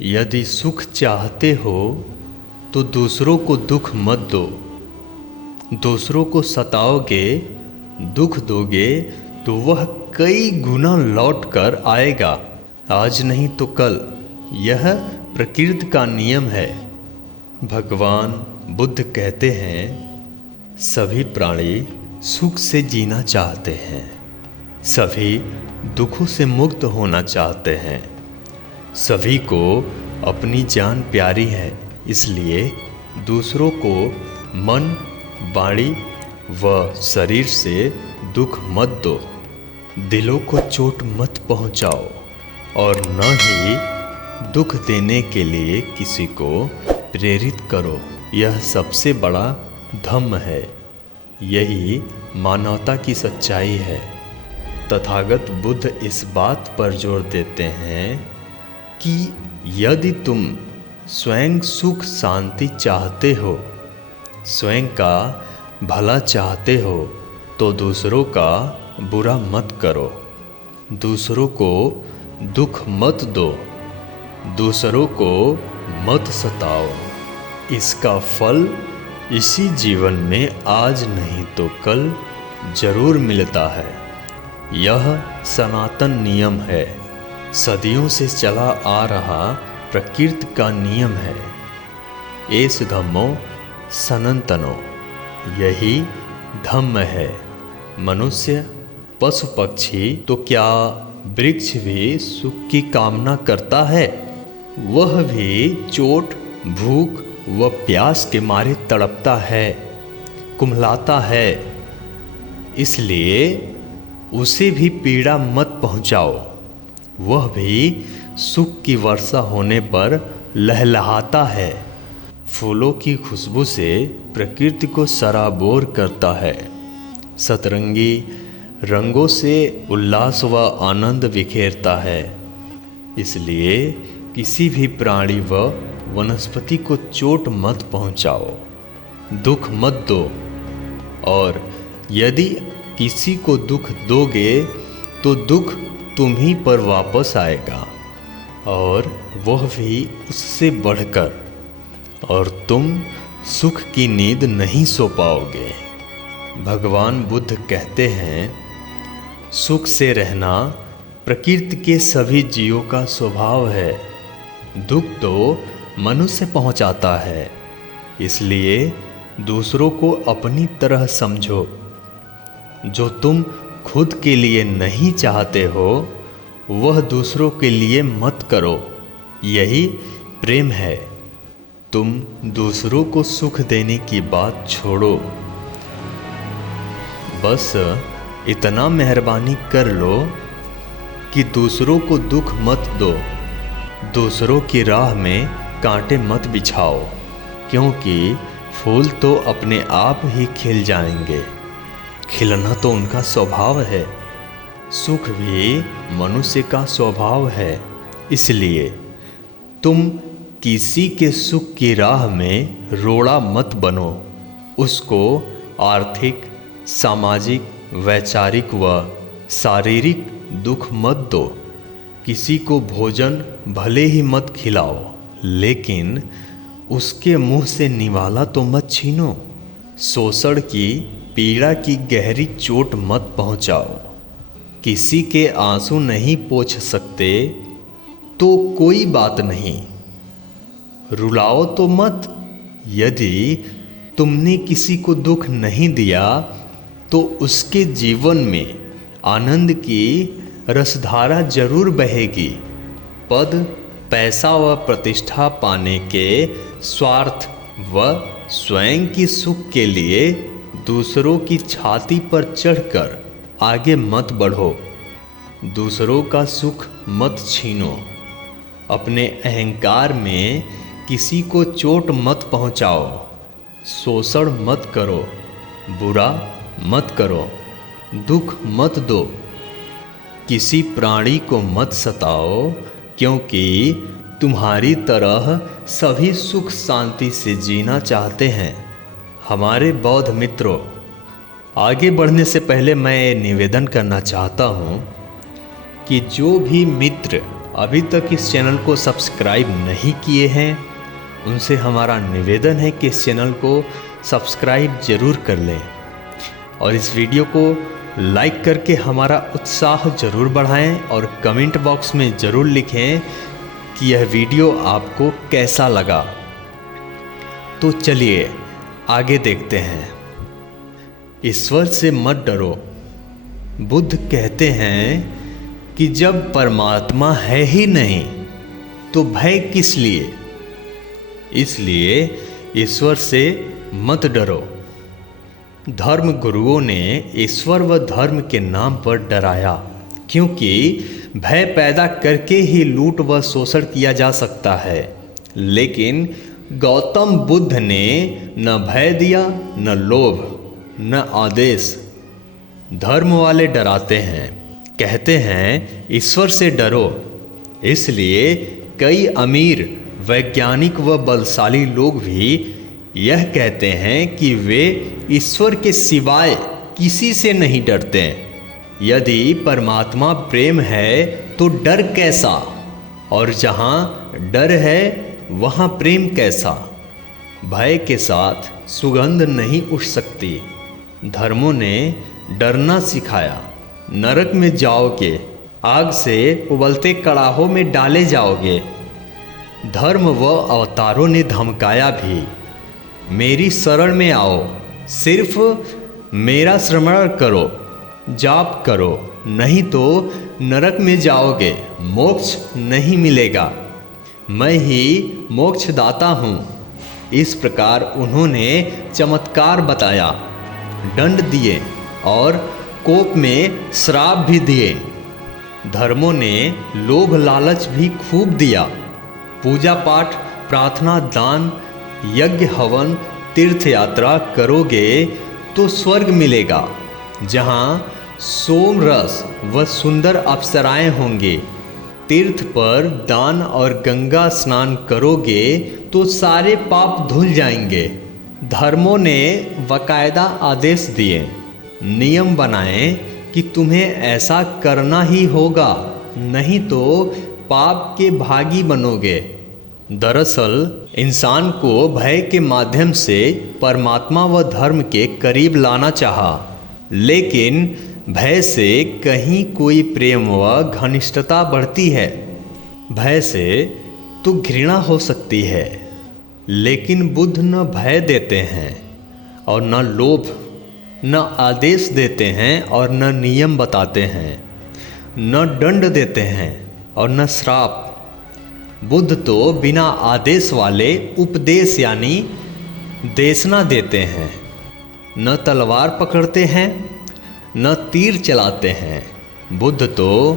यदि सुख चाहते हो तो दूसरों को दुख मत दो। दूसरों को सताओगे, दुख दोगे तो वह कई गुना लौट कर आएगा, आज नहीं तो कल। यह प्रकृति का नियम है। भगवान बुद्ध कहते हैं, सभी प्राणी सुख से जीना चाहते हैं, सभी दुखों से मुक्त होना चाहते हैं, सभी को अपनी जान प्यारी है। इसलिए दूसरों को मन, वाणी व शरीर से दुख मत दो। दिलों को चोट मत पहुंचाओ और न ही दुख देने के लिए किसी को प्रेरित करो। यह सबसे बड़ा धम्म है। यही मानवता की सच्चाई है। तथागत बुद्ध इस बात पर जोर देते हैं कि यदि तुम स्वयं सुख शांति चाहते हो, स्वयं का भला चाहते हो, तो दूसरों का बुरा मत करो, दूसरों को दुख मत दो, दूसरों को मत सताओ। इसका फल इसी जीवन में आज नहीं तो कल जरूर मिलता है। यह सनातन नियम है, सदियों से चला आ रहा प्रकृति का नियम है। एस धम्मो सनातनो, यही धम्म है। मनुष्य, पशु पक्षी तो क्या वृक्ष भी सुख की कामना करता है? वह भी चोट, भूख व प्यास के मारे तड़पता है, कुम्हलाता है। इसलिए उसे भी पीड़ा मत पहुंचाओ। वह भी सुख की वर्षा होने पर लहलहाता है, फूलों की खुशबू से प्रकृति को सराबोर करता है, सतरंगी रंगों से उल्लास व आनंद बिखेरता है। इसलिए किसी भी प्राणी व वनस्पति को चोट मत पहुंचाओ, दुख मत दो। और यदि किसी को दुख दोगे तो दुख तुम्ही पर वापस आएगा, और वह भी उससे बढ़कर, और तुम सुख की नींद नहीं सो पाओगे। भगवान बुद्ध कहते हैं, सुख से रहना प्रकृति के सभी जीवों का स्वभाव है। दुख तो मनुष्य पहुंचाता है। इसलिए दूसरों को अपनी तरह समझो। जो तुम खुद के लिए नहीं चाहते हो, वह दूसरों के लिए मत करो। यही प्रेम है। तुम दूसरों को सुख देने की बात छोड़ो। बस इतना मेहरबानी कर लो कि दूसरों को दुख मत दो। दूसरों की राह में कांटे मत बिछाओ, क्योंकि फूल तो अपने आप ही खिल जाएंगे। खिलना तो उनका स्वभाव है। सुख भी मनुष्य का स्वभाव है। इसलिए तुम किसी के सुख की राह में रोड़ा मत बनो। उसको आर्थिक, सामाजिक, वैचारिक व शारीरिक दुख मत दो। किसी को भोजन भले ही मत खिलाओ, लेकिन उसके मुंह से निवाला तो मत छीनो। शोषण की, पीड़ा की गहरी चोट मत पहुंचाओ। किसी के आंसू नहीं पोंछ सकते तो कोई बात नहीं, रुलाओ तो मत। यदि तुमने किसी को दुख नहीं दिया तो उसके जीवन में आनंद की रसधारा जरूर बहेगी। पद, पैसा व प्रतिष्ठा पाने के स्वार्थ व स्वयं की सुख के लिए दूसरों की छाती पर चढ़कर आगे मत बढ़ो। दूसरों का सुख मत छीनो। अपने अहंकार में किसी को चोट मत पहुंचाओ। शोषण मत करो, बुरा मत करो, दुख मत दो। किसी प्राणी को मत सताओ, क्योंकि तुम्हारी तरह सभी सुख शांति से जीना चाहते हैं। हमारे बौद्ध मित्रों, आगे बढ़ने से पहले मैं निवेदन करना चाहता हूँ कि जो भी मित्र अभी तक इस चैनल को सब्सक्राइब नहीं किए हैं उनसे हमारा निवेदन है कि इस चैनल को सब्सक्राइब ज़रूर कर लें और इस वीडियो को लाइक करके हमारा उत्साह ज़रूर बढ़ाएं और कमेंट बॉक्स में ज़रूर लिखें कि यह वीडियो आपको कैसा लगा। तो चलिए आगे देखते हैं। ईश्वर से मत डरो। बुद्ध कहते हैं कि जब परमात्मा है ही नहीं तो भय किस लिए। इसलिए ईश्वर से मत डरो। धर्म गुरुओं ने ईश्वर व धर्म के नाम पर डराया, क्योंकि भय पैदा करके ही लूट व शोषण किया जा सकता है। लेकिन गौतम बुद्ध ने न भय दिया, न लोभ, न आदेश। धर्म वाले डराते हैं, कहते हैं ईश्वर से डरो। इसलिए कई अमीर, वैज्ञानिक व बलशाली लोग भी यह कहते हैं कि वे ईश्वर के सिवाय किसी से नहीं डरते। यदि परमात्मा प्रेम है तो डर कैसा, और जहाँ डर है वहाँ प्रेम कैसा। भय के साथ सुगंध नहीं उठ सकती। धर्मों ने डरना सिखाया। नरक में जाओगे, आग से उबलते कड़ाहों में डाले जाओगे। धर्म व अवतारों ने धमकाया भी, मेरी शरण में आओ, सिर्फ मेरा स्मरण करो, जाप करो, नहीं तो नरक में जाओगे, मोक्ष नहीं मिलेगा। मैं ही मोक्षदाता हूँ। इस प्रकार उन्होंने चमत्कार बताया, दंड दिए और कोप में श्राप भी दिए। धर्मों ने लोभ लालच भी खूब दिया। पूजा पाठ, प्रार्थना, दान, यज्ञ, हवन, तीर्थ यात्रा करोगे तो स्वर्ग मिलेगा, जहाँ सोम रस व सुंदर अप्सराएं होंगे। तीर्थ पर दान और गंगा स्नान करोगे तो सारे पाप धुल जाएंगे। धर्मों ने बाकायदा आदेश दिए, नियम बनाए कि तुम्हें ऐसा करना ही होगा, नहीं तो पाप के भागी बनोगे। दरअसल इंसान को भय के माध्यम से परमात्मा व धर्म के करीब लाना चाहा, लेकिन भय से कहीं कोई प्रेम व घनिष्ठता बढ़ती है। भय से तो घृणा हो सकती है, लेकिन बुद्ध न भय देते हैं और न लोभ, न आदेश देते हैं और न नियम बताते हैं, न दंड देते हैं और न श्राप। बुद्ध तो बिना आदेश वाले उपदेश यानी देशना देते हैं। न तलवार पकड़ते हैं, न तीर चलाते हैं। बुद्ध तो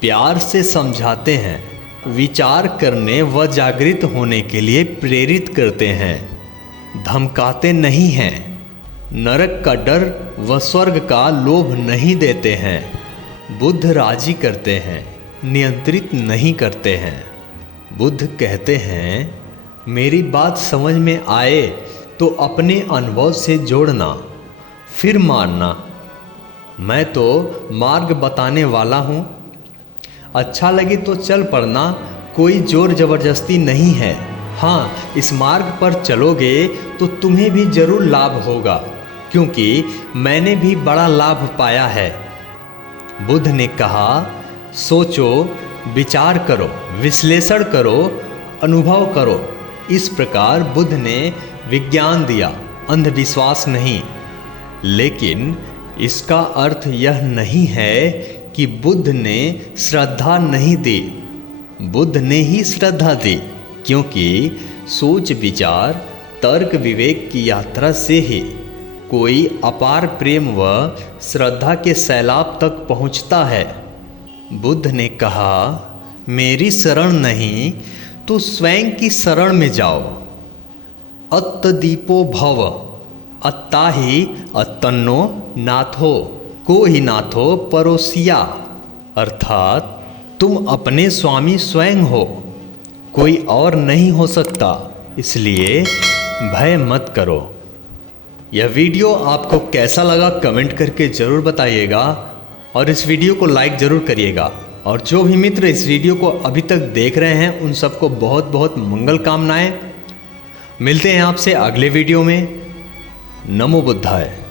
प्यार से समझाते हैं, विचार करने व जागृत होने के लिए प्रेरित करते हैं, धमकाते नहीं हैं। नरक का डर व स्वर्ग का लोभ नहीं देते हैं। बुद्ध राजी करते हैं, नियंत्रित नहीं करते हैं। बुद्ध कहते हैं, मेरी बात समझ में आए तो अपने अनुभव से जोड़ना, फिर मानना। मैं तो मार्ग बताने वाला हूँ। अच्छा लगे तो चल पड़ना, कोई जोर जबरदस्ती नहीं है। हाँ, इस मार्ग पर चलोगे तो तुम्हें भी जरूर लाभ होगा, क्योंकि मैंने भी बड़ा लाभ पाया है। बुद्ध ने कहा, सोचो, विचार करो, विश्लेषण करो, अनुभव करो। इस प्रकार बुद्ध ने विज्ञान दिया, अंधविश्वास नहीं। लेकिन इसका अर्थ यह नहीं है कि बुद्ध ने श्रद्धा नहीं दी। बुद्ध ने ही श्रद्धा दी, क्योंकि सोच विचार, तर्क विवेक की यात्रा से ही कोई अपार प्रेम व श्रद्धा के सैलाब तक पहुँचता है। बुद्ध ने कहा, मेरी शरण नहीं तो स्वयं की शरण में जाओ। अत्तदीपो भव, अत्ता ही अत्तन्नो नाथो, को ही नाथो परोसिया। अर्थात तुम अपने स्वामी स्वयं हो, कोई और नहीं हो सकता। इसलिए भय मत करो। यह वीडियो आपको कैसा लगा कमेंट करके ज़रूर बताइएगा और इस वीडियो को लाइक ज़रूर करिएगा और जो भी मित्र इस वीडियो को अभी तक देख रहे हैं उन सबको बहुत बहुत मंगल कामनाएं। मिलते हैं आपसे अगले वीडियो में। नमो बुद्धाय।